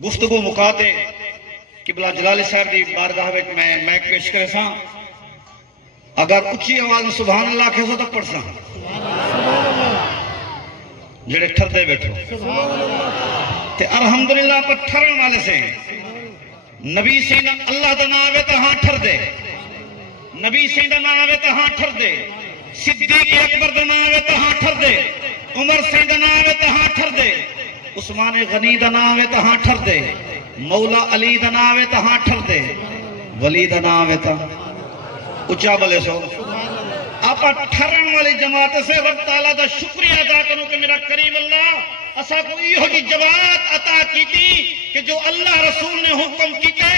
گفتگو مکاتے قبلہ جلالی صاحب دی بارگاہ وچ میں پیش کرے ساں اگر اچھی آواز میں سبحان اللہ کہو تو پڑھ ساں جڑے ٹھردے بیٹھو تے الحمدللہ پر ٹھرن والے سے نبی سیدہ اللہ دا نام ہے تو ہاں ٹھر دے نبی سیدہ نام ہے تو ہاں ٹھر دے صدیق اکبر دا نام ہے تو ہاں ٹھر دے عمر سیدہ نام ہے تو ہاں ٹھر دے عثمان غنی دا نام ہے تو ہاں ٹھر دے مولا علی دا نام ہے تو ہاں ٹھر دے ولی دا نام ہے تو اچھا بلے سو آپ ٹھرن والی جماعت سے رب تعالیٰ دا شکریہ ادا کروں کہ میرا کریم اللہ اسا کو یہ ہوگی جماعت عطا کی تھی کہ جو اللہ رسول نے حکم کیتے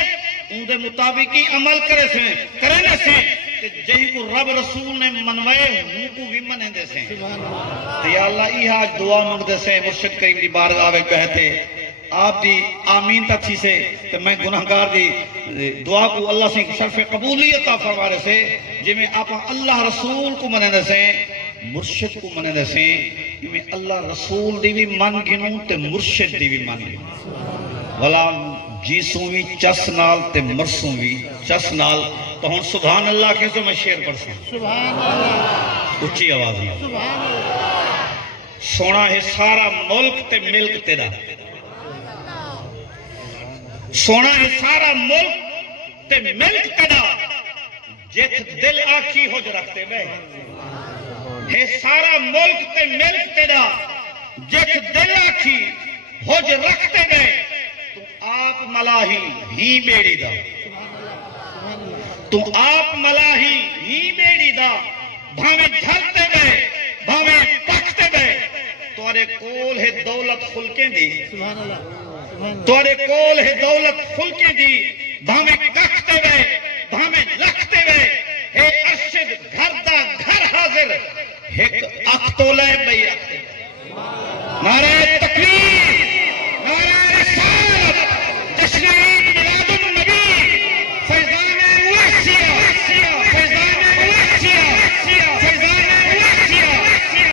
ان دے مطابق ہی عمل کرنے سے کہ جہی کو رب رسول نے منوائے ہوں کو بھی منے دے سے یا اللہ یہ آج دعا مانگ دے سے مرشد کریم دی بارگاہ میں کہتے آپ دی آمین تھی سے کہ میں گناہگار دی دعا کو اللہ سے شرف قبولیت عطا فرمانے سے جی میں آپ اللہ رسول کو منے دے سے مرشد کو منے دے سے میں اللہ رسول دی بھی من گنوں تے مرشد دی بھی من گنوں والا جیسوں بھی چس نال تے مرسوں بھی چس نال تو ہن سبحان اللہ کے تو میں شعر پڑھ ساں سبحان اللہ اچھی آواز میں سبحان اللہ سونا ہے سارا ملک تے ملک تیرا سونا ہے سارا ملک تے ملک تیرا جیت دل آکھی ہو جو رکھتے بے ہے سارا ملک تے ملک تیرا جیت دل آکھی ہو جو رکھتے بے تو آپ ملاہی ہی بیڑی دا تو آپ ملاہی ہی بیڑی دا بھاویں جھلتے بے بھاویں پکتے بے توارے کول ہے دولت خلکیں دی توارے کول ہے دولت خلکیں دی بھاویں ککتے بے بھاویں لکھتے بے ہے ارشد گھر دا گھر حاضر ایک اختولے بے اکتے نعرہ تکبیر